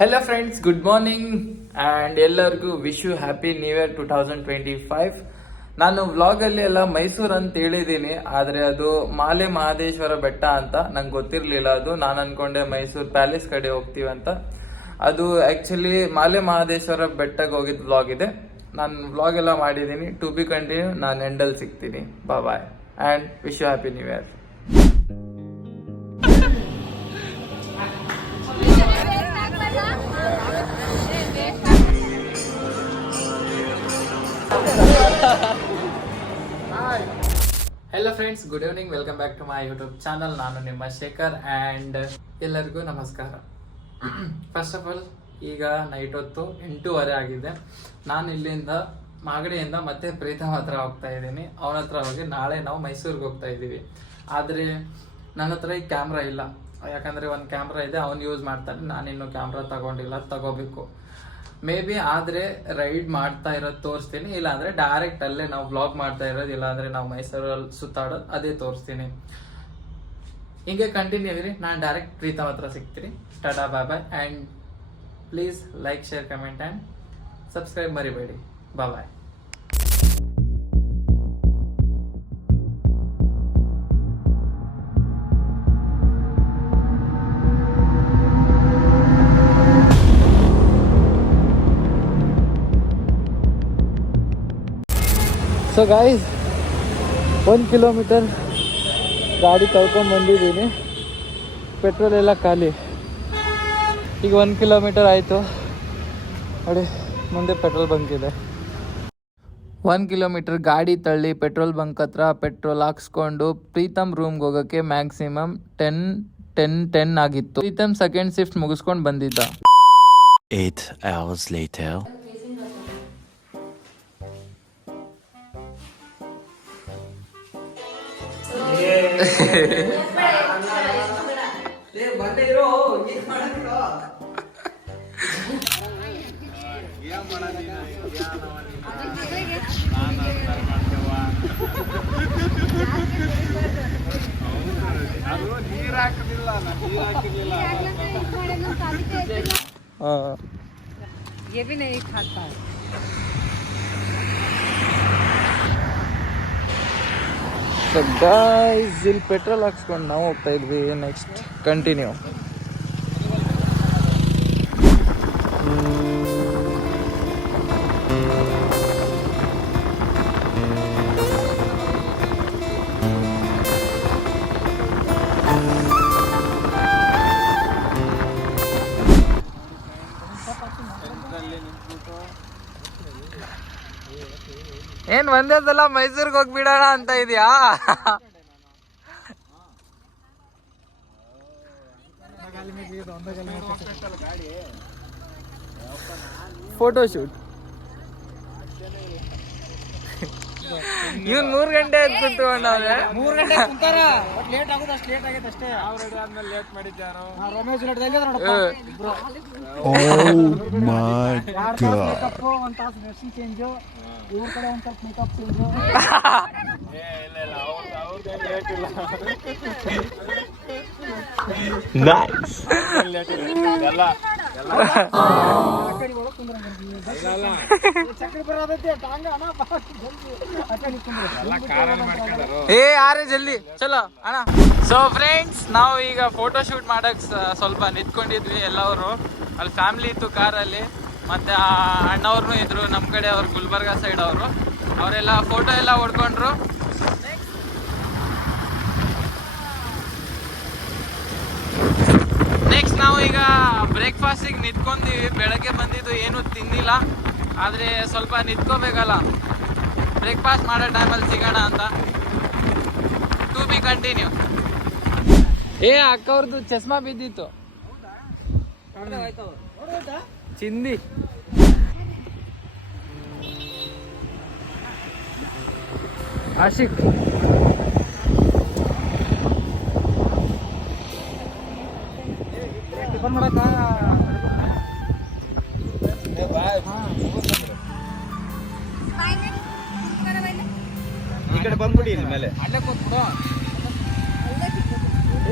Hello friends, good morning and ಎಲ್ಲರಿಗೂ wish you happy new year 2025. ನಾನು ವ್ಲಾಗಲ್ಲಿ ಎಲ್ಲ ಮೈಸೂರು ಅಂತ ಹೇಳಿದ್ದೀನಿ, ಆದರೆ ಅದು ಮಾಲೆ ಮಹದೇಶ್ವರ ಬೆಟ್ಟ ಅಂತ ನಂಗೆ ಗೊತ್ತಿರಲಿಲ್ಲ. ಅದು ನಾನು ಅನ್ಕೊಂಡೆ ಮೈಸೂರು ಪ್ಯಾಲೇಸ್ ಕಡೆ ಹೋಗ್ತೀವಿ ಅಂತ. ಅದು ಆ್ಯಕ್ಚುಲಿ ಮಾಲೆ ಮಹದೇಶ್ವರ ಬೆಟ್ಟಕ್ಕೆ ಹೋಗಿದ್ದು ವ್ಲಾಗ್ ಇದೆ. ನಾನು ವ್ಲಾಗ್ ಎಲ್ಲ ಮಾಡಿದ್ದೀನಿ. To be continue. ನಾನು ಎಂಡಲ್ಲಿ ಸಿಗ್ತೀನಿ. Bye and wish you happy new year. Hello friends, good evening. Welcome back to my YouTube channel. ನಾನು ನಿಮ್ಮ ಶೇಖರ್ ಆ್ಯಂಡ್ ಎಲ್ಲರಿಗೂ ನಮಸ್ಕಾರ. ಫಸ್ಟ್ ಆಫ್ ಆಲ್, ಈಗ ನೈಟ್ ಹೊತ್ತು 8:30 ಆಗಿದೆ. ನಾನು ಇಲ್ಲಿಂದ ಮಾಗಡಿಯಿಂದ ಮತ್ತೆ ಪ್ರೀತಮ್ ಹತ್ರ ಹೋಗ್ತಾ ಇದ್ದೀನಿ. ಅವನ ಹತ್ರ ಹೋಗಿ ನಾಳೆ ನಾವು ಮೈಸೂರಿಗೆ ಹೋಗ್ತಾ ಇದ್ದೀವಿ. ಆದರೆ ನನ್ನ ಹತ್ರ ಈ ಕ್ಯಾಮ್ರಾ ಇಲ್ಲ, ಯಾಕಂದರೆ ಒಂದು ಕ್ಯಾಮ್ರಾ ಇದೆ, ಅವ್ನು ಯೂಸ್ ಮಾಡ್ತಾನೆ. ನಾನಿನ್ನು ಕ್ಯಾಮ್ರಾ ತಗೊಂಡಿಲ್ಲ, ತಗೋಬೇಕು ಮೇ ಬಿ. ಆದರೆ ರೈಡ್ ಮಾಡ್ತಾ ಇರೋದು ತೋರಿಸ್ತೀನಿ, ಇಲ್ಲಾಂದರೆ ಡೈರೆಕ್ಟ್ ಅಲ್ಲೇ ನಾವು ವ್ಲಾಗ್ ಮಾಡ್ತಾ ಇರೋದು, ಇಲ್ಲಾಂದರೆ ನಾವು ಮೈಸೂರಲ್ಲಿ ಸುತ್ತಾಡೋದು ಅದೇ ತೋರಿಸ್ತೀನಿ. ಹಿಂಗೆ ಕಂಟಿನ್ಯೂ ಇರಿ. ನಾನು ಡೈರೆಕ್ಟ್ ಪ್ರೀತಮ್ ಹತ್ರ ಸಿಗ್ತೀನಿ. Tata, bye bye. And please like, share, comment and subscribe ಮರಿಬೇಡಿ. ಬಾಯ್. ಸೊ ಗಾಯ್ಸ್, 1 ಕಿಲೋಮೀಟರ್ ಗಾಡಿ ಕಳ್ಕೊಂಡು ಬಂದಿದ್ದೀನಿ. ಪೆಟ್ರೋಲ್ ಎಲ್ಲ ಖಾಲಿ. ಈಗ 1 ಕಿಲೋಮೀಟರ್ ಆಯಿತು ನೋಡಿ, ಮುಂದೆ ಪೆಟ್ರೋಲ್ ಬಂಕ್ ಇದೆ. 1 ಕಿಲೋಮೀಟರ್ ಗಾಡಿ ತಳ್ಳಿ ಪೆಟ್ರೋಲ್ ಬಂಕ್ ಹತ್ರ ಪೆಟ್ರೋಲ್ ಹಾಕ್ಸ್ಕೊಂಡು ಪ್ರೀತಮ್ ರೂಮ್ಗೆ ಹೋಗೋಕ್ಕೆ ಮ್ಯಾಕ್ಸಿಮಮ್ 10 ಆಗಿತ್ತು. ಪ್ರೀತಮ್ ಸೆಕೆಂಡ್ ಶಿಫ್ಟ್ ಮುಗಿಸ್ಕೊಂಡು ಬಂದಿದ್ದ. 8 hours later. ये भी नहीं खाता है. ಸೊ ಗಾಯ್ಸ್, ಇಲ್ಲಿ ಪೆಟ್ರೋಲ್ ಹಾಕ್ಸ್ಕೊಂಡು ನಾವು ಹೋಗ್ತಾ ಇದ್ವಿ. Next continue. ಏನ್ ಒಂದೇ ಸಲ ಮೈಸೂರಿಗೆ ಹೋಗ್ಬಿಡೋಣ ಅಂತ ಇದೆಯಾ? Photo shoot. ಇವ್ನು 3 ಗಂಟೆ ಆಯ್ತು ಕುತ್ಕೊಂಡವ್ರೆ. 3 ಗಂಟೆ ಕುಂತಾರ. ಲೇಟ್ ಆಗೋದು ಅಷ್ಟು ಲೇಟ್ ಆಗೈತೆ ಅಷ್ಟೇ. ಯಾವ ರೆಡಿ ಆದ್ಮೇಲೆ ಲೇಟ್ ಮಾಡಿದ್ದಾರೋ. ರಮೇಶ್ ಲೇಟ್ ಆಗಿದ್ರೆ ನೋಡಪ್ಪ ಇಬ್ರು. Oh my god. ಮೇಕಪ್ ಒಂದು ತಾಸು ಡ್ರೆಸ್ಸಿಂಗ್ ಚೇಂಜ್, ಇವ್ರ ಕಡೆ ಒಂದು ಸ್ವಲ್ಪ ಮೇಕಪ್ ಚೇಂಜ್. ಇಲ್ಲ ಅವ್ರದ್ದು ಲೇಟ್ ಇಲ್ಲ. Nice. ಎಲ್ಲ ಅಕ್ಕಡಿ ಒಳಗೆ ಕುಂದ್ರಂಗ ಚಕ್ರ ಬರೋದೈತೆ ಟಾಂಗ ಅಣ್ಣ ಅಕ್ಕಡಿ ಕುಂದ್ರ ಎಲ್ಲ ಕಾರಲ್ಲಿ ಮಾಡ್ಕೊಂಡರು. ಏ ಆರೆ ಜಲ್ದಿ ಚಲೋ ಅಣ್ಣ. ಸೊ ಫ್ರೆಂಡ್ಸ್, ನಾವು ಈಗ ಫೋಟೋ ಶೂಟ್ ಮಾಡಕ್ ಸ್ವಲ್ಪ ನಿಂತ್ಕೊಂಡಿದ್ವಿ ಎಲ್ಲವರು. ಅಲ್ಲಿ ಫ್ಯಾಮಿಲಿ ಇತ್ತು ಕಾರಲ್ಲಿ, ಮತ್ತೆ ಅಣ್ಣವ್ರು ಇದ್ರು ನಮ್ಮ ಕಡೆ, ಅವ್ರು ಗುಲ್ಬರ್ಗಾ ಸೈಡ್ ಅವರು. ಅವರೆಲ್ಲ ಫೋಟೋ ಎಲ್ಲ ಹೊಡ್ಕೊಂಡ್ರು. ನೆಕ್ಸ್ಟ್ ನಾವು ಈಗ ಬ್ರೇಕ್ಫಾಸ್ಟಿಗೆ ನಿಂತ್ಕೊಂತೀವಿ. ಬೆಳಗ್ಗೆ ಬಂದಿದ್ದು ಏನೂ ತಿಂದಿಲ್ಲ, ಆದರೆ ಸ್ವಲ್ಪ ನಿಂತ್ಕೋಬೇಕಲ್ಲ, ಬ್ರೇಕ್ಫಾಸ್ಟ್ ಮಾಡೋ ಟೈಮಲ್ಲಿ ಸಿಗೋಣ ಅಂತ. To be continue. ಏ ಅಕ್ಕವ್ರದ್ದು ಚಸ್ಮಾ ಬಿದ್ದಿತ್ತು, ಚಿಂದಿ. ಆಶಿಕ್ ಟಿಫನ್ ಮಾಡಕ ಈ ಕಡೆ ಬಂದ್ಬಿಡಿ ಇಲ್ಲಿ ಮೇಲೆ. ಅಲ್ಲೇ ಕೂತ್ಬಿಡು.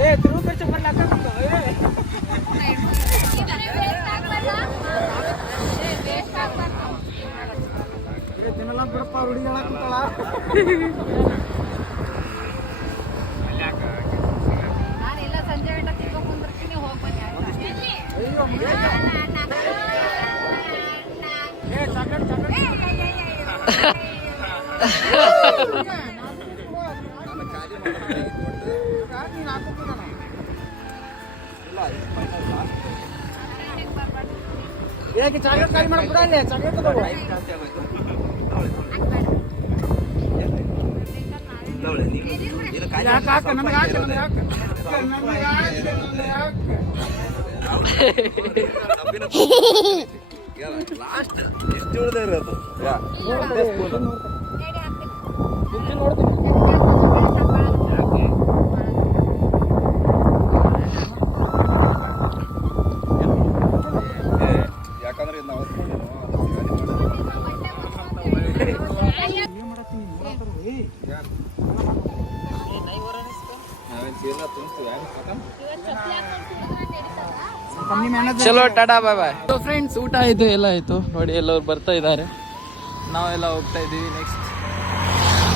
ಏ ತಿರುವು ಖರ್ಚು ಬಂದು ಹಾಕ ನಾನೆಲ್ಲ ಸಂಜೆ ಗಂಟ ತಿರ್ಗೋ ಕುಂದಿರ್ತೀನಿ ಹೋಗಿ ಬನ್ನಿ ಯಾಕೆ ಚಾಕ್ಲೇಟ್ ಖಾಲಿ ಮಾಡಿ ಬಿಡಲ್ಲ ಚಾಕ್ಲೇಟ್ ತಗೋ ಯಾಕೆ ಹಾಕ ನನಗೆ ಹಾಕ ನನಗೆ ಹಾಕ ಲಾಸ್ಟ್ ಎಷ್ಟು ಉಳಿದ ಇರೋದು ಯಾಕಂದ್ರೆ ನಾವು ಚಲೋ ಟಾಟಾ ಬಾಯ್ ಬಾಯ್. ಸೊ ಫ್ರೆಂಡ್ಸ್, ಊಟ ಆಯ್ತು, ಎಲ್ಲ ಆಯ್ತು ನೋಡಿ, ಎಲ್ಲರೂ ಬರ್ತಾ ಇದ್ದಾರೆ, ನಾವೆಲ್ಲ ಹೋಗ್ತಾ ಇದ್ದೀವಿ. ನೆಕ್ಸ್ಟ್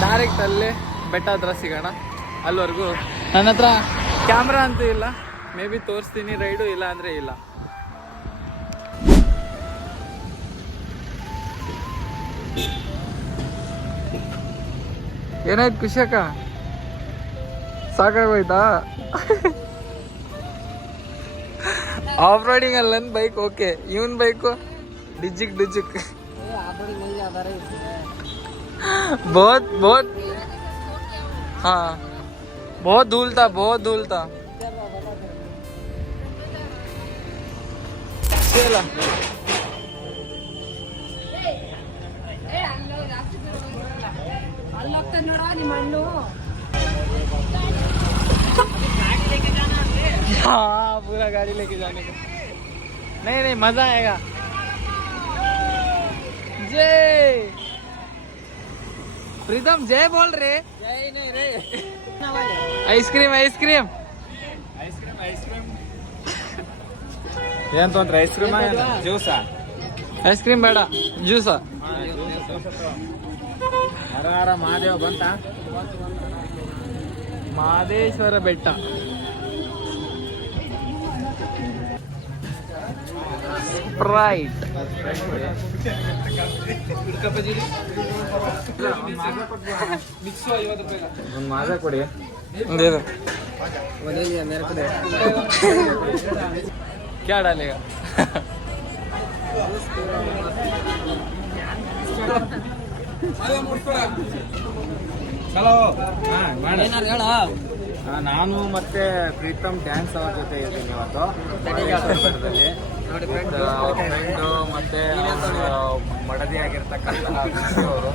ಡೈರೆಕ್ಟ್ ಅಲ್ಲೇ ಬೆಟ್ಟ ಹತ್ರ ಸಿಗೋಣ. ಅಲ್ಲಿವರೆಗೂ ನನ್ನ ಹತ್ರ ಕ್ಯಾಮ್ರಾ ಅಂತೂ ಇಲ್ಲ, ಮೇ ಬಿ ತೋರಿಸ್ತೀನಿ ರೈಡು, ಇಲ್ಲ ಅಂದರೆ ಇಲ್ಲ. ಏನಾಯ್ತು ಖುಷಿಯಕ್ಕ? ಸಾಕಾಗೋಯ್ತಾ? ಆಫ್ ರೋಡಿಂಗ್ ಅಲ್ಲಿ ನನ್ನ ಬೈಕ್ ಓಕೆ, ಇವನ್ ಬೈಕು ಡಿಜಿಕ್ ಡಿಜಿಕ್. बहुत बहुत हाँ, बहुत धूल था, बहुत धूल था. चला ಅಲ್ಲೋಗ್ತಾ ನೋಡ ನಿಮ್ಮ ಹಣ್ಣು. हाँ, पूरा गाड़ी लेके जाने का. नहीं नहीं, मजा आएगा. जय प्रीतम, जय बोल रहे. जय नहीं रे. आइसक्रीम आइसक्रीम ಏನ್ ತೊಂದ್ರೆ? Ice cream ಜ್ಯೂಸಾ? आइसक्रीम ಬೇಡ, ಜ್ಯೂಸಾ. ಹರ ಮಹಾದೇವ ಬಂತ? ಮಹದೇಶ್ವರ ಬೆಟ್ಟ. ಸ್ಪ್ರೈಟ್ ಒಂದು ಮಾಜಾ ಕೊಡಿ. क्या डालेगा? ಹಲೋ, ನಾನು ಮತ್ತೆ ಪ್ರೀತಮ್ ಡ್ಯಾನ್ಸ್ ಅವ್ರ ಜೊತೆ ಇದ್ದೀನಿ ಇವತ್ತು ಬೆಟ್ಟದಲ್ಲಿ. ಫ್ರೆಂಡು ಮತ್ತೆ ಮಡದಿ ಆಗಿರ್ತಕ್ಕಂಥ ಅವರು,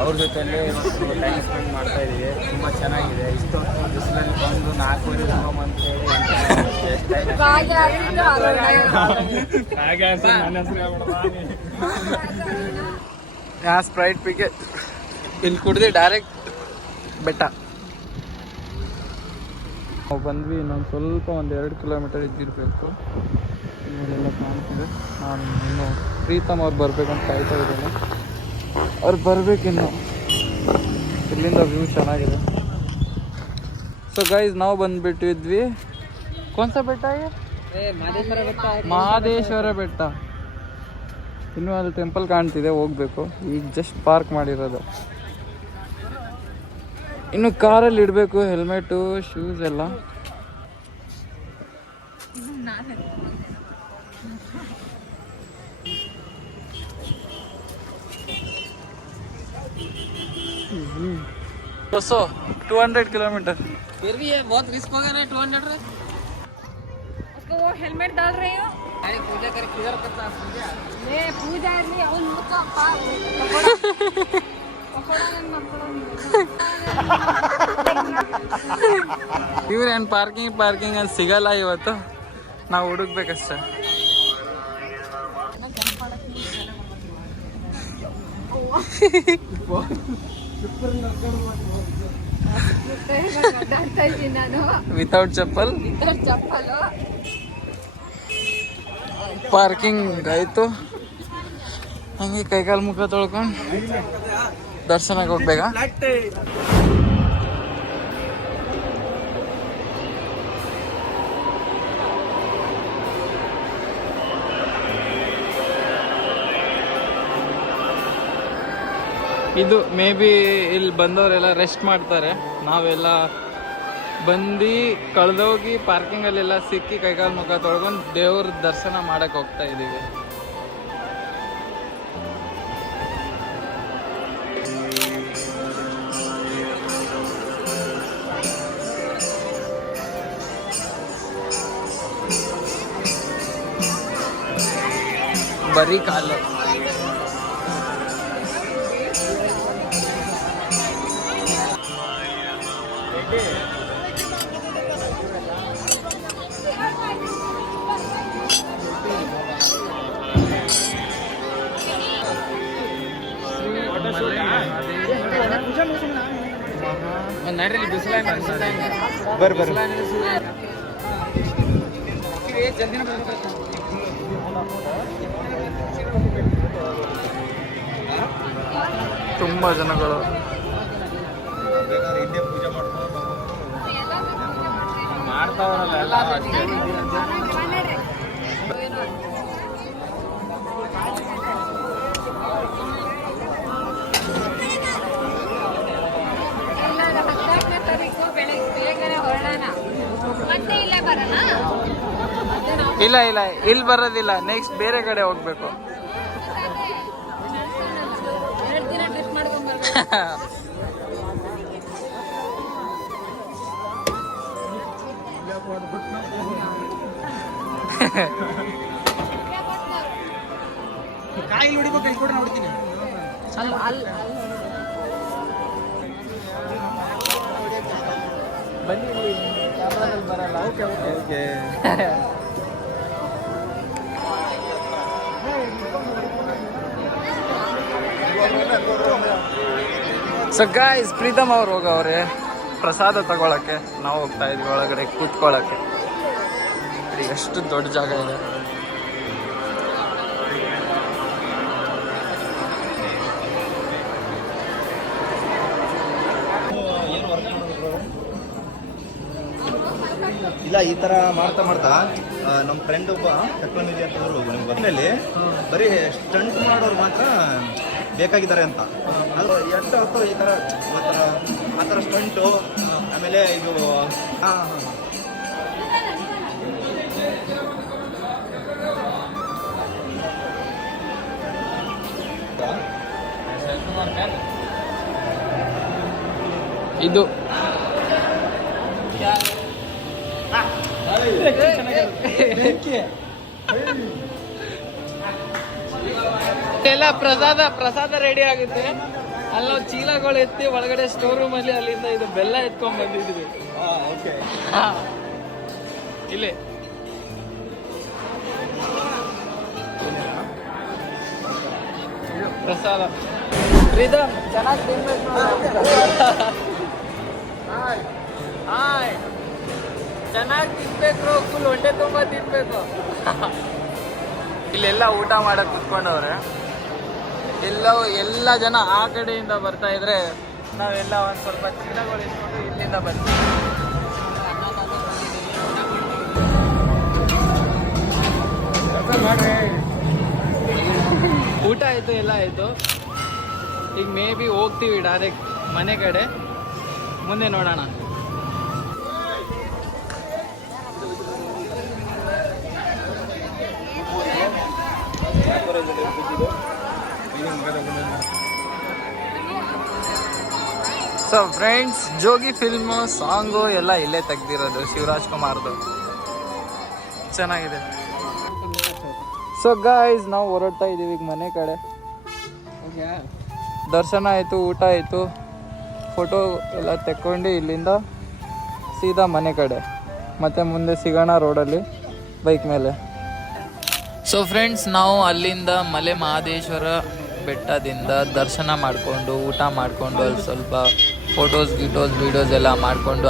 ಅವ್ರ ಜೊತೆಯಲ್ಲಿ ಇವತ್ತು ಟೈಮ್ ಸ್ಪೆಂಡ್ ಮಾಡ್ತಾ ಇದ್ದೀವಿ. ತುಂಬ ಚೆನ್ನಾಗಿದೆ. ಇಷ್ಟು ಬಿಸಿಲಲ್ಲಿ ಬಂದು 4 ಅಂತೇಳಿ यहाँ स्प्राइट पी के ಇಲ್ಲಿ ಕುಡ್ದು ಡೈರೆಕ್ಟ್ ಬೆಟ್ಟ ನಾವು ಬಂದ್ವಿ. ಇನ್ನೊಂದು ಸ್ವಲ್ಪ 1-2 ಕಿಲೋಮೀಟರ್ ಇದ್ದಿರಬೇಕು. ಇಲ್ಲೆಲ್ಲ ಕಾಣ್ತಿದೆ. ನಾನು ಇನ್ನು ಪ್ರೀತಮ್ ಅವ್ರು ಬರ್ಬೇಕಂತ ಕಾಯ್ತಾ ಇದ್ದೇನೆ. ಅವ್ರು ಬರ್ಬೇಕಿನ್ನು. ಇಲ್ಲಿಂದ ವ್ಯೂ ಚೆನ್ನಾಗಿದೆ. ಸೊ ಗೈಸ್, ನಾವು ಬಂದ್ಬಿಟ್ಟಿದ್ವಿ. ಕೋನ್ಸ ಬೆಟ್ಟ ಇದೆ? ಮಹದೇಶ್ವರ ಬೆಟ್ಟ. ಇನ್ನೂ ಅಲ್ಲಿ ಟೆಂಪಲ್ ಕಾಣ್ತಿದೆ, ಹೋಗ್ಬೇಕು. ಈಗ ಜಸ್ಟ್ ಪಾರ್ಕ್ ಮಾಡಿರೋದು. ಇನ್ನು ಕಾರಲ್ಲಿ ಇಡಬೇಕು ಹೆಲ್ಮೆಟು, ಶೂಸ್ ಎಲ್ಲ. बसो 200 किलोमीटर. फिर भी ये बहुत रिस्क हो गया ना 200 रे. उसको वो हेलमेट डाल रहे हो. अरे पूजा करके किधर करता है पूजा? ये पूजा नहीं, उन मुझको ಇವ್ರೇನು ಪಾರ್ಕಿಂಗ್ ಅಂತ ಸಿಗಲ್ಲ ಇವತ್ತು, ನಾವು ಹುಡುಕ್ಬೇಕಷ್ಟೆ. ವಿತೌಟ್ ಚಪ್ಪಲ್ ಪಾರ್ಕಿಂಗ್ ಆಯ್ತು. ಹಂಗೆ ಕೈಕಾಲು ಮುಖ ತೊಳ್ಕೊಂಡು ದರ್ಶನಕ್ಕೆ ಹೋಗ್ಬೇಕಾ? ಇದು ಮೇ ಬಿ ಇಲ್ಲಿ ಬಂದವರೆಲ್ಲ ರೆಸ್ಟ್ ಮಾಡ್ತಾರೆ. ನಾವೆಲ್ಲ ಬಂದು ಕಳೆದೋಗಿ ಪಾರ್ಕಿಂಗಲ್ಲೆಲ್ಲ ಸಿಕ್ಕಿ ಕೈಕಾಲು ಮುಖ ತೊಳ್ಕೊಂಡು ದೇವ್ರ ದರ್ಶನ ಮಾಡಕ್ಕೆ ಹೋಗ್ತಾ ಇದ್ದೀವಿ. ಬರೀ ಕಾಲು. ನಡ್ರಿ ಬಿಸಿಲಾಗ ಬರ್ರಿ ತುಂಬಾ ಜನಗಳು. ಮಾಡ್ತಾವ್ರಲ್ಲ ಇಲ್ಲ ಇಲ್ಲ ಇಲ್ಲಿ ಬರೋದಿಲ್ಲ, ನೆಕ್ಸ್ಟ್ ಬೇರೆ ಕಡೆ ಹೋಗ್ಬೇಕು. ಕಾಯಿ ಹೊಡಿಬೇಕು, ಕೈ ಕೊಡ್ರಿ ನೋಡ್ತೀನಿ. ಬನ್ನಿ ಕ್ಯಾಮ್ರಾದಲ್ಲಿ ಬರಲ್ಲ. Okay okay okay. So guys, Preetham ಅವ್ರು ಹೋಗವ್ರೆ ಪ್ರಸಾದ ತಗೊಳಕ್ಕೆ. ನಾವು ಹೋಗ್ತಾ ಇದ್ವಿ ಒಳಗಡೆ ಕೂತ್ಕೊಳ್ಳೋಕ್ಕೆ. ಎಷ್ಟು ದೊಡ್ಡ ಜಾಗ ಇದೆ. ಇಲ್ಲ, ಈ ತರ ಮಾಡ್ತಾ ಮಾಡ್ತಾ ನಮ್ಮ ಫ್ರೆಂಡ್ ಒಬ್ಬ ಟೆಕ್ನಾಲಜಿ ಅಂತಂದ್ರು ನಿಮ್ಗೆ ಬಂದಲ್ಲಿ ಬರೀ ಸ್ಟಂಟ್ ಮಾಡೋರು ಮಾತ್ರ ಬೇಕಾಗಿದ್ದಾರೆ ಅಂತ. ಅದು ಎಷ್ಟು ಹೊತ್ತು ಈ ಥರ ಆ ಥರ ಸ್ಟಂಟು, ಆಮೇಲೆ ಇದು ಇದು ಎಲ್ಲ ಪ್ರಸಾದ ರೆಡಿ ಆಗುತ್ತೆ. ಅಲ್ಲಿ ನಾವು ಚೀಲಗಳು ಎತ್ತಿ ಒಳಗಡೆ ಸ್ಟೋರ್ ರೂಮ್ ಅಲ್ಲಿ ಅಲ್ಲಿಂದ ಇದು ಬೆಲ್ಲ ಎತ್ಕೊಂಡ್ ಬಂದಿದ್ವಿ. ಇಲ್ಲಿ ಪ್ರಸಾದ ಪ್ರೀತಮ್ ಚೆನ್ನಾಗಿ ತಿನ್ಬೇಕು. ಚೆನ್ನಾಗಿ ತಿನ್ಬೇಕು, ಫುಲ್ ಹೊಟ್ಟೆ ತುಂಬ ತಿನ್ಬೇಕು. ಇಲ್ಲೆಲ್ಲ ಊಟ ಮಾಡಕ್ ಕುತ್ಕೊಂಡವ್ರೆ. ಎಲ್ಲ ಜನ ಆ ಕಡೆಯಿಂದ ಬರ್ತಾ ಇದ್ರೆ ನಾವೆಲ್ಲ ಒಂದ್ ಸ್ವಲ್ಪ ಚೀಲಗಳು ಇಟ್ಕೊಂಡು ಇಲ್ಲಿಂದ ಬರ್ತೀವಿ. ಊಟ ಆಯ್ತು, ಎಲ್ಲ ಆಯ್ತು. ಈಗ ಮೇ ಬಿ ಹೋಗ್ತೀವಿ ಡೈರೆಕ್ಟ್ ಮನೆ ಕಡೆ. ಮುಂದೆ ನೋಡೋಣ. ಸೊ ಫ್ರೆಂಡ್ಸ್, ಜೋಗಿ ಫಿಲ್ಮು ಸಾಂಗು ಎಲ್ಲ ಇಲ್ಲೇ ತೆಗ್ದಿರೋದು, ಶಿವರಾಜ್ ಕುಮಾರ್ದು. ಚೆನ್ನಾಗಿದೆ. ಸೊ ಗಾಯ್ಸ್, ನಾವು ಹೊರಡ್ತಾ ಇದ್ದೀವಿ ಈಗ ಮನೆ ಕಡೆ. ದರ್ಶನ ಆಯಿತು, ಊಟ ಆಯಿತು, ಫೋಟೋ ಎಲ್ಲ ತೆಕ್ಕೊಂಡು ಇಲ್ಲಿಂದ ಸೀದಾ ಮನೆ ಕಡೆ. ಮತ್ತೆ ಮುಂದೆ ಸಿಗೋಣ ರೋಡಲ್ಲಿ ಬೈಕ್ ಮೇಲೆ. ಸೊ ಫ್ರೆಂಡ್ಸ್, ನಾವು ಅಲ್ಲಿಂದ ಮಲೆ ಮಹದೇಶ್ವರ ಬೆಟ್ಟದಿಂದ ದರ್ಶನ ಮಾಡಿಕೊಂಡು ಊಟ ಮಾಡಿಕೊಂಡು ಅಲ್ಲಿ ಸ್ವಲ್ಪ ಫೋಟೋಸ್ ವೀಡಿಯೋಸ್ ಎಲ್ಲ ಮಾಡಿಕೊಂಡು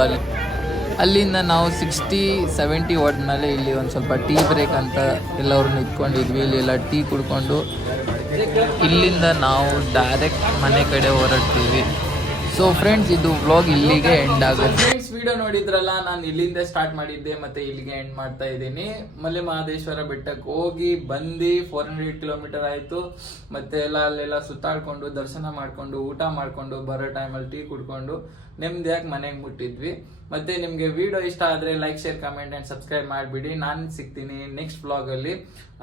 ಅಲ್ಲಿಂದ ನಾವು 60-70 ಒಟ್ನಲ್ಲಿ ಇಲ್ಲಿ ಒಂದು ಸ್ವಲ್ಪ ಟೀ ಬ್ರೇಕ್ ಅಂತ ಎಲ್ಲರೂ ನಿಂತ್ಕೊಂಡಿದ್ವಿ. ಇಲ್ಲಿ ಎಲ್ಲ ಟೀ ಕುಡ್ಕೊಂಡು ಇಲ್ಲಿಂದ ನಾವು ಡೈರೆಕ್ಟ್ ಮನೆ ಕಡೆ ಹೊರಡ್ತೀವಿ. ಸೊ ಫ್ರೆಂಡ್ಸ್, ಇದು ವ್ಲಾಗ್ ಇಲ್ಲಿಗೆ ಎಂಡ್ ಆಗುತ್ತೆ. ಫ್ರೆಂಡ್ಸ್, ವಿಡಿಯೋ ನೋಡಿದ್ರಲ್ಲ, ನಾನು ಇಲ್ಲಿಂದ ಸ್ಟಾರ್ಟ್ ಮಾಡಿದ್ದೆ ಮತ್ತೆ ಇಲ್ಲಿಗೆ ಎಂಡ್ ಮಾಡ್ತಾ ಇದ್ದೀನಿ. ಮಲೆ ಮಹದೇಶ್ವರ ಬೆಟ್ಟಕ್ಕೆ ಹೋಗಿ ಬಂದು 400 ಕಿಲೋಮೀಟರ್ ಆಯ್ತು. ಮತ್ತೆ ಅಲ್ಲೆಲ್ಲ ಸುತ್ತಾಡ್ಕೊಂಡು ದರ್ಶನ ಮಾಡ್ಕೊಂಡು ಊಟ ಮಾಡ್ಕೊಂಡು ಬರೋ ಟೈಮಲ್ಲಿ ಟೀ ಕುಡ್ಕೊಂಡು ನೆಮ್ಮದಿಯಾಗಿ ಮನೆಗೆ ಮುಟ್ಟಿದ್ವಿ. ಮತ್ತೆ ನಿಮ್ಗೆ ವಿಡಿಯೋ ಇಷ್ಟ ಆದ್ರೆ like, share, comment and subscribe ಮಾಡಿಬಿಡಿ. ನಾನು ಸಿಗ್ತೀನಿ ನೆಕ್ಸ್ಟ್ ವ್ಲಾಗ್ ಅಲ್ಲಿ.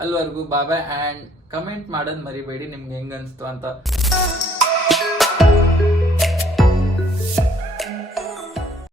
ಅಲ್ಲಿವರೆಗೂ ಬಾಯ್ ಅಂಡ್ ಕಮೆಂಟ್ ಮಾಡೋದು ಮರಿಬೇಡಿ ನಿಮ್ಗೆ ಹೆಂಗ್ ಅನ್ಸ್ತು ಅಂತ.